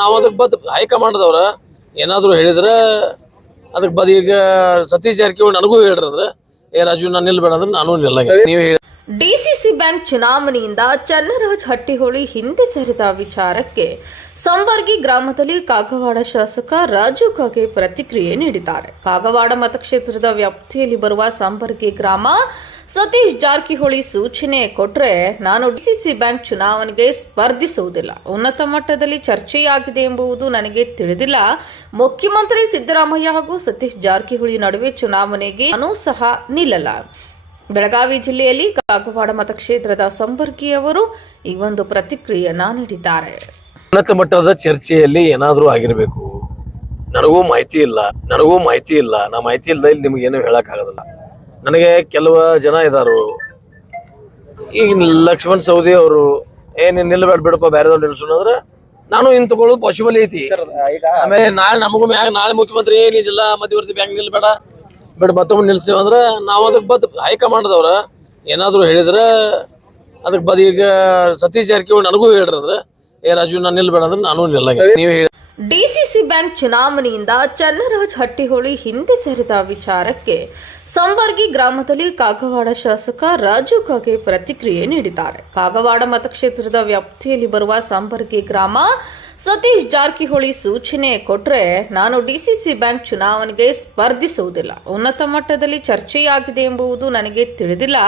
ನಾವು ಅದಕ್ಕೆ ಬದ್ ಹೈಕಮಾಂಡ್ದವ್ರ ಏನಾದ್ರು ಹೇಳಿದ್ರೆ ಅದಕ್ಕೆ ಬದ್ ಈಗ ಸತೀಶ್ ಜಾರಕಿಹೊಳಿ ನನಗೂ ಹೇಳ್ರಿ ಅಂದ್ರೆ ಏ ರಾಜು ನಾನು ನಿಲ್ಬೇಡ ಅಂದ್ರೆ ನಾನು ನಿಲ್ಲ ನೀವು ಹೇಳಿ ಡಿಸಿಸಿ ಬ್ಯಾಂಕ್ ಚುನಾವಣೆಯಿಂದ ಚನ್ನರಾಜ್ ಹಟ್ಟಿಹೊಳಿ ಹಿಂದೆ ಸರಿದ ವಿಚಾರಕ್ಕೆ ಸಂಬರ್ಗಿ ಗ್ರಾಮದಲ್ಲಿ ಕಾಗವಾಡ ಶಾಸಕ ರಾಜು ಕಾಗೆ ಪ್ರತಿಕ್ರಿಯೆ ನೀಡಿದ್ದಾರೆ. ಕಾಗವಾಡ ಮತಕ್ಷೇತ್ರದ ವ್ಯಾಪ್ತಿಯಲ್ಲಿ ಬರುವ ಸಂಬರ್ಗಿ ಗ್ರಾಮ ಸತೀಶ್ ಜಾರಕಿಹೊಳಿ ಸೂಚನೆ ಕೊಟ್ರೆ ನಾನು ಡಿಸಿಸಿ ಬ್ಯಾಂಕ್ ಚುನಾವಣೆಗೆ ಸ್ಪರ್ಧಿಸುವುದಿಲ್ಲ. ಉನ್ನತ ಮಟ್ಟದಲ್ಲಿ ಚರ್ಚೆಯಾಗಿದೆ ಎಂಬುದು ನನಗೆ ತಿಳಿದಿಲ್ಲ. ಮುಖ್ಯಮಂತ್ರಿ ಸಿದ್ದರಾಮಯ್ಯ ಹಾಗೂ ಸತೀಶ್ ಜಾರಕಿಹೊಳಿ ನಡುವೆ ಚುನಾವಣೆಗೆ ನಾನು ಸಹ ನಿಲ್ಲಲ್ಲ. ಬೆಳಗಾವಿ ಜಿಲ್ಲೆಯಲ್ಲಿ ಕಾಗವಾಡ ಮತಕ್ಷೇತ್ರದ ಸಂಪರ್ಕಿಯವರು ಈ ಒಂದು ಪ್ರತಿಕ್ರಿಯೆಯನ್ನ ನೀಡಿದ್ದಾರೆ. ಉನ್ನತ ಮಟ್ಟದ ಚರ್ಚೆಯಲ್ಲಿ ಏನಾದರೂ ಆಗಿರಬೇಕು. ನನಗೂ ಮಾಹಿತಿ ಇಲ್ಲ ನನಗೂ ಮಾಹಿತಿ ಇಲ್ಲ ನಾ ಮಾಹಿತಿ ಇಲ್ಲದ ಇಲ್ಲಿ ನಿಮ್ಗೆ ಏನು ಹೇಳಕ್ಕಾಗೋದಿಲ್ಲ ನನಗೆ ಕೆಲವ ಜನ ಇದಾರು. ಈಗ ಲಕ್ಷ್ಮಣ್ ಸೌದಿ ಅವರು ಏ ನೀನ್ ನಿಲ್ಬೇಡ ಬಿಡಪ್ಪ ಬೇರೆದವ್ರು ನಿಲ್ಸೋಣ ಅಂದ್ರೆ ನಾನು ಇನ್ ತಗೊಳ್ಳೋದು ಪಾಸಿಬಲ್ ಐತಿ ಆಮೇಲೆ ನಾಳೆ ನಮಗೂ ಮ್ಯಾಗ ನಾಳೆ ಮುಖ್ಯಮಂತ್ರಿ ಏ ನೀ ಜಿಲ್ಲಾ ಮಧ್ಯವರ್ತಿ ಬ್ಯಾಂಕ್ ನಿಲ್ಬೇಡ ಬಿಡ್ ಮತ್ತೊಮ್ಮೆ ನಿಲ್ಸಿ ಅಂದ್ರೆ ನಾವು ಅದಕ್ಕೆ ಬದ್ ಹೈಕಮಾಂಡ್ದವ್ರ ಏನಾದ್ರು ಹೇಳಿದ್ರೆ ಅದಕ್ಕೆ ಬದ್ ಈಗ ಸತೀಶ್ ಜಾರಕಿಹೊಳಿ ನನಗೂ ಹೇಳ್ರಿ ಅಂದ್ರೆ ಏ ರಾಜು ನಾನು ನಿಲ್ಬೇಡ ಅಂದ್ರೆ ನಾನು ನಿಲ್ಲ ನೀವು ಹೇಳಿ. ಡಿಸಿಸಿ ಬ್ಯಾಂಕ್ ಚುನಾವಣೆಯಿಂದ ಚನ್ನರಾಜ್ ಹಟ್ಟಿಹೊಳಿ ಹಿಂದೆ ಸರಿದ ವಿಚಾರಕ್ಕೆ ಸಂಬರ್ಗಿ ಗ್ರಾಮದಲ್ಲಿ ಕಾಗವಾಡ ಶಾಸಕ ರಾಜು ಕಾಗೆ ಪ್ರತಿಕ್ರಿಯೆ ನೀಡಿದ್ದಾರೆ. ಕಾಗವಾಡ ಮತಕ್ಷೇತ್ರದ ವ್ಯಾಪ್ತಿಯಲ್ಲಿ ಬರುವ ಸಂಬರ್ಗಿ ಗ್ರಾಮ ಸತೀಶ್ ಜಾರಕಿಹೊಳಿ ಸೂಚನೆ ಕೊಟ್ರೆ ನಾನು ಡಿಸಿಸಿ ಬ್ಯಾಂಕ್ ಚುನಾವಣೆಗೆ ಸ್ಪರ್ಧಿಸುವುದಿಲ್ಲ. ಉನ್ನತ ಮಟ್ಟದಲ್ಲಿ ಚರ್ಚೆಯಾಗಿದೆ ಎಂಬುದು ನನಗೆ ತಿಳಿದಿಲ್ಲ.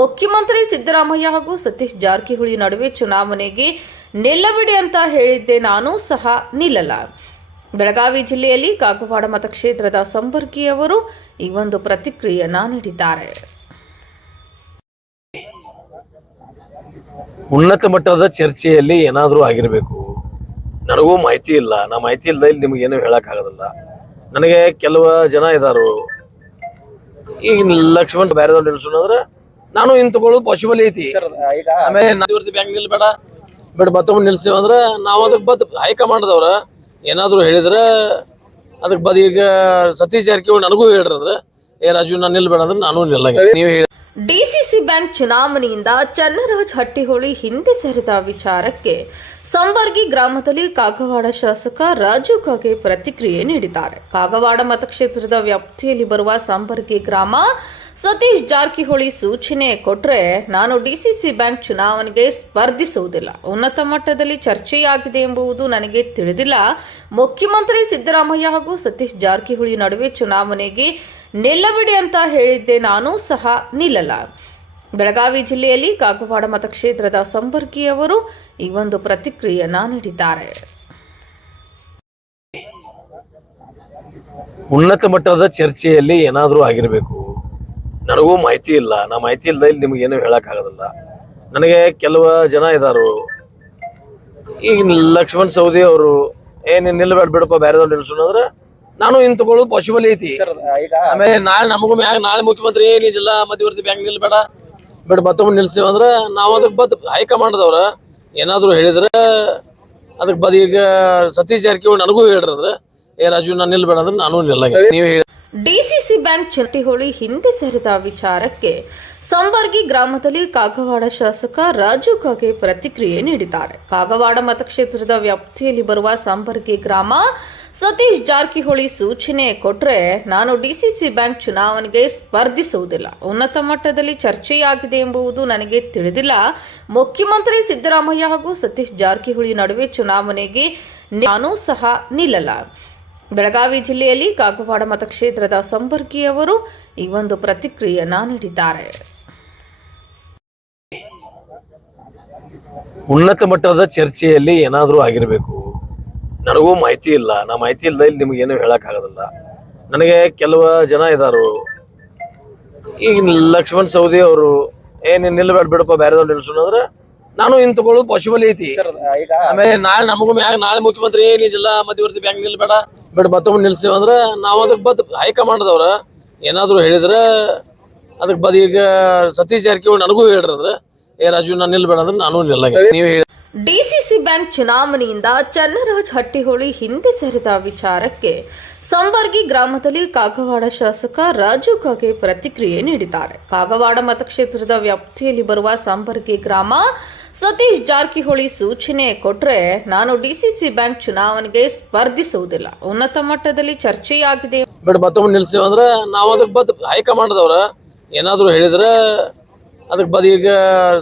ಮುಖ್ಯಮಂತ್ರಿ ಸಿದ್ದರಾಮಯ್ಯ ಹಾಗೂ ಸತೀಶ್ ಜಾರಕಿಹೊಳಿ ನಡುವೆ ಚುನಾವಣೆಗೆ ನಿಲ್ಲಬಿಡಿ ಅಂತ ಹೇಳಿದ್ದೆ ನಾನು ಸಹ ನಿಲ್ಲಲ್ಲ. ಬೆಳಗಾವಿ ಜಿಲ್ಲೆಯಲ್ಲಿ ಕಾಗವಾಡ ಮತಕ್ಷೇತ್ರದ ಸಂಪರ್ಕಿಯವರು ಈ ಒಂದು ಪ್ರತಿಕ್ರಿಯೆಯನ್ನ ನೀಡಿದ್ದಾರೆ. ಉನ್ನತ ಮಟ್ಟದ ಚರ್ಚೆಯಲ್ಲಿ ಏನಾದರೂ ಆಗಿರಬೇಕು. ನನಗೂ ಮಾಹಿತಿ ಇಲ್ಲ. ನಾ ಮಾಹಿತಿ ಇಲ್ಲದೆ ಇಲ್ಲಿ ನಿಮ್ಗೆ ಏನು ಹೇಳಕ್ಕಾಗೋದಿಲ್ಲ ನನಗೆ ಕೆಲವ ಜನ ಇದಾರು. ಈಗ ಲಕ್ಷ್ಮಣ್ ಬೇರೆದವ್ರು ನಿಲ್ಸೋಣ ಅಂದ್ರೆ ನಾನು ಇನ್ ತಗೊಳ್ಳೋದು ಪಾಸಿಬಲ್ ಐತಿ ಆಮೇಲೆ ಬ್ಯಾಂಕ್ ನಿಲ್ಬೇಡ. ಬಿಡ್ ಮತ್ತೊಮ್ಮೆ ನಿಲ್ಸ್ತೇವೆ ಅಂದ್ರೆ ನಾವು ಅದಕ್ಕೆ ಬದ್ ಹೈಕಮಾಂಡ್ದವ್ರ ಏನಾದ್ರು ಹೇಳಿದ್ರೆ ಅದಕ್ಕೆ ಬದ್ ಈಗ ಸತೀಶ್ ಜಾರಕಿಹೊಳಿ ನನಗೂ ಹೇಳ್ರಿ ಅಂದ್ರೆ ಏ ರಾಜು ನಾನು ನಿಲ್ಬೇಡ ಅಂದ್ರೆ ನಾನು ನಿಲ್ಲ ನೀವು ಹೇಳಿ ಡಿಸಿಸಿ ಬ್ಯಾಂಕ್ ಚುನಾವಣೆಯಿಂದ ಚನ್ನರಾಜ್ ಹಟ್ಟಿಹೊಳಿ ಹಿಂದೆ ಸರಿದ ವಿಚಾರಕ್ಕೆ ಸಂಬರ್ಗಿ ಗ್ರಾಮದಲ್ಲಿ ಕಾಗವಾಡ ಶಾಸಕ ರಾಜು ಕಾಗೆ ಪ್ರತಿಕ್ರಿಯೆ ನೀಡಿದ್ದಾರೆ. ಕಾಗವಾಡ ಮತಕ್ಷೇತ್ರದ ವ್ಯಾಪ್ತಿಯಲ್ಲಿ ಬರುವ ಸಂಬರ್ಗಿ ಗ್ರಾಮ ಸತೀಶ್ ಜಾರಕಿಹೊಳಿ ಸೂಚನೆ ಕೊಟ್ರೆ ನಾನು ಡಿಸಿಸಿ ಬ್ಯಾಂಕ್ ಚುನಾವಣೆಗೆ ಸ್ಪರ್ಧಿಸುವುದಿಲ್ಲ. ಉನ್ನತ ಮಟ್ಟದಲ್ಲಿ ಚರ್ಚೆಯಾಗಿದೆ ಎಂಬುದು ನನಗೆ ತಿಳಿದಿಲ್ಲ. ಮುಖ್ಯಮಂತ್ರಿ ಸಿದ್ದರಾಮಯ್ಯ ಹಾಗೂ ಸತೀಶ್ ಜಾರಕಿಹೊಳಿ ನಡುವೆ ಚುನಾವಣೆಗೆ ನಿಲ್ಲಬಿಡಿ ಅಂತ ಹೇಳಿದ್ದೆ ನಾನು ಸಹ ನಿಲ್ಲಲ್ಲ. ಬೆಳಗಾವಿ ಜಿಲ್ಲೆಯಲ್ಲಿ ಕಾಗವಾಡ ಮತಕ್ಷೇತ್ರದ ಸಂಪರ್ಕಿಯವರು ಈ ಒಂದು ಪ್ರತಿಕ್ರಿಯೆಯನ್ನ ನೀಡಿದ್ದಾರೆ. ಉನ್ನತ ಮಟ್ಟದ ಚರ್ಚೆಯಲ್ಲಿ ಏನಾದರೂ ಆಗಿರಬೇಕು. ನನಗೂ ಮಾಹಿತಿ ಇಲ್ಲ. ನಾ ಮಾಹಿತಿ ಇಲ್ಲದೆ ಇಲ್ಲಿ ನಿಮ್ಗೆ ಏನು ಹೇಳಕ್ಕಾಗೋದಿಲ್ಲ ನನಗೆ ಕೆಲವ ಜನ ಇದಾರು. ಈಗ ಲಕ್ಷ್ಮಣ್ ಸೌದಿ ಅವರು ಏ ನೀನ್ ನಿಲ್ಬೇಡ ಬಿಡಪ್ಪ ಬೇರೆದವ್ರು ನಿಲ್ಸೋಣ ಅಂದ್ರೆ ನಾನು ಇನ್ ತಗೊಳ್ಳೋದು ಪಾಸಿಬಲ್ ಐತಿ ಆಮೇಲೆ ನಾಳೆ ನಮಗೂ ಮ್ಯಾಗ ನಾಳೆ ಮುಖ್ಯಮಂತ್ರಿ ನೀ ಜಿಲ್ಲಾ ಮಧ್ಯವರ್ತಿ ಬ್ಯಾಂಕ್ ನಿಲ್ಬೇಡ. ಬಿಡ್ ಮತ್ತೊಮ್ಮೆ ನಿಲ್ಸ್ತೇವೆ ಅಂದ್ರೆ ನಾವು ಅದಕ್ಕೆ ಬದ್ ಹೈಕಮಾಂಡ್ದವ್ರ ಏನಾದ್ರು ಹೇಳಿದ್ರೆ ಅದಕ್ಕೆ ಬದ್ ಈಗ ಸತೀಶ್ ಜಾರಕಿಹೊಳಿ ನನಗೂ ಹೇಳ್ರಿ ಅಂದ್ರೆ ಏ ರಾಜು ನಾನು ನಿಲ್ಬೇಡ ಅಂದ್ರೆ ನಾನು ನಿಲ್ಲ ನೀವು ಹೇಳಿ. ಡಿಸಿಸಿ ಬ್ಯಾಂಕ್ ಚಟ್ಟಿಹೊಳಿ ಹಿಂದೆ ಸರಿದ ವಿಚಾರಕ್ಕೆ ಸಂಬರ್ಗಿ ಗ್ರಾಮದಲ್ಲಿ ಕಾಗವಾಡ ಶಾಸಕ ರಾಜು ಕಾಗೆ ಪ್ರತಿಕ್ರಿಯೆ ನೀಡಿದ್ದಾರೆ. ಕಾಗವಾಡ ಮತಕ್ಷೇತ್ರದ ವ್ಯಾಪ್ತಿಯಲ್ಲಿ ಬರುವ ಸಂಬರ್ಗಿ ಗ್ರಾಮ ಸತೀಶ್ ಜಾರಕಿಹೊಳಿ ಸೂಚನೆ ಕೊಟ್ರೆ ನಾನು ಡಿಸಿಸಿ ಬ್ಯಾಂಕ್ ಚುನಾವಣೆಗೆ ಸ್ಪರ್ಧಿಸುವುದಿಲ್ಲ. ಉನ್ನತ ಮಟ್ಟದಲ್ಲಿ ಚರ್ಚೆಯಾಗಿದೆ ಎಂಬುದು ನನಗೆ ತಿಳಿದಿಲ್ಲ. ಮುಖ್ಯಮಂತ್ರಿ ಸಿದ್ದರಾಮಯ್ಯ ಹಾಗೂ ಸತೀಶ್ ಜಾರಕಿಹೊಳಿ ನಡುವೆ ಚುನಾವಣೆಗೆ ನಾನು ಸಹ ನಿಲ್ಲಲ್ಲ. ಬೆಳಗಾವಿ ಜಿಲ್ಲೆಯಲ್ಲಿ ಕಾಗವಾಡ ಮತಕ್ಷೇತ್ರದ ಸಂಪರ್ಕಿಯವರು ಈ ಒಂದು ಪ್ರತಿಕ್ರಿಯೆಯನ್ನ ನೀಡಿದ್ದಾರೆ. ಉನ್ನತ ಮಟ್ಟದ ಚರ್ಚೆಯಲ್ಲಿ ಏನಾದರೂ ಆಗಿರಬೇಕು. ನನಗೂ ಮಾಹಿತಿ ಇಲ್ಲ. ನಾ ಮಾಹಿತಿ ಇಲ್ಲದೆ ಇಲ್ಲಿ ನಿಮಗೇನು ಹೇಳೋಕ್ಕಾಗೋದಿಲ್ಲ ಹೇಳಕ್ಕಾಗೋದಿಲ್ಲ. ನನಗೆ ಕೆಲವು ಜನ ಇದ್ದಾರು ಈಗ ಲಕ್ಷ್ಮಣ್ ಸೌದಿ ಅವರು ಏನು ನಿಲ್ಲಬೇಡ ನಿಲ್ಬೇಡ ಬಿಡಪ್ಪ ಬೇರೆದವ್ರು ನಿಲ್ಸೋಣ ಅಂದ್ರೆ ನಾನು ಇನ್ ತಗೊಳ್ಳೋದು ಪಾಸಿಬಲ್ ಐತಿ ಆಮೇಲೆ ನಾಳೆ ನಮಗೂ ಮ್ಯಾಗ ನಾಳೆ ಮುಖ್ಯಮಂತ್ರಿ ಏನು ಜಿಲ್ಲಾ ಮಧ್ಯವರ್ತಿ ಬ್ಯಾಂಕ್ ನಿಲ್ಬೇಡ. ಬಿಡ್ ಮತ್ತೊಮ್ಮೆ ನಿಲ್ಸ್ತೇವೆ ಅಂದ್ರೆ ನಾವು ಅದಕ್ಕೆ ಬದ್ ಹೈಕಮಾಂಡ್ದವ್ರ ಏನಾದರೂ ಹೇಳಿದ್ರೆ ಅದಕ್ಕೆ ಬದ್ ಈಗ ಸತೀಶ್ ಜಾರಕಿಹೊಳಿ ನನಗೂ ಹೇಳ್ರಿ ಅಂದ್ರೆ ಏ ರಾಜು ನಾನು ನಿಲ್ಬೇಡ ಅಂದ್ರೆ ನಾನು ನಿಲ್ಲ ನೀವು ಹೇಳಿ. ಡಿಸಿಸಿ ಬ್ಯಾಂಕ್ ಚುನಾವಣೆಯಿಂದ ಚನ್ನರಾಜ್ ಹಟ್ಟಿಹೊಳಿ ಹಿಂದೆ ಸೇರಿದ ವಿಚಾರಕ್ಕೆ ಸಂಬರ್ಗಿ ಗ್ರಾಮದಲ್ಲಿ ಕಾಗವಾಡ ಶಾಸಕ ರಾಜು ಕಾಗೆ ಪ್ರತಿಕ್ರಿಯೆ ನೀಡಿದ್ದಾರೆ. ಕಾಗವಾಡ ಮತಕ್ಷೇತ್ರದ ವ್ಯಾಪ್ತಿಯಲ್ಲಿ ಬರುವ ಸಂಬರ್ಗಿ ಗ್ರಾಮ ಸತೀಶ್ ಜಾರಕಿಹೊಳಿ ಸೂಚನೆ ಕೊಟ್ರೆ ನಾನು ಡಿಸಿಸಿ ಬ್ಯಾಂಕ್ ಚುನಾವಣೆಗೆ ಸ್ಪರ್ಧಿಸುವುದಿಲ್ಲ. ಉನ್ನತ ಮಟ್ಟದಲ್ಲಿ ಚರ್ಚೆಯಾಗಿದೆ. ಬಟ್ ಮತ್ತೊಮ್ಮೆ ನಿಲ್ಸ್ತೀವಿ ಅಂದ್ರೆ ನಾವು ಅದಕ್ಕೆ ಬದ್ ಹೈಕಮಾಂಡ್ದವ್ರ ಏನಾದ್ರು ಹೇಳಿದ್ರೆ ಅದಕ್ಕೆ ಬದ್ ಈಗ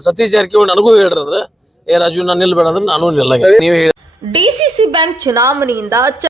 ಸತೀಶ್ ಜಾರಕಿಹೊಳಿ ನನಗೂ ಹೇಳ್ರಿ ಅಂದ್ರೆ ಏ ರಾಜು ನಾನು ನಿಲ್ಬೇಡ ಅಂದ್ರೆ ನಾನು ನಿಲ್ಲ ನೀವು ಹೇಳಿ ಡಿಸಿಸಿ ಬ್ಯಾಂಕ್ ಚುನಾವಣೆಯಿಂದ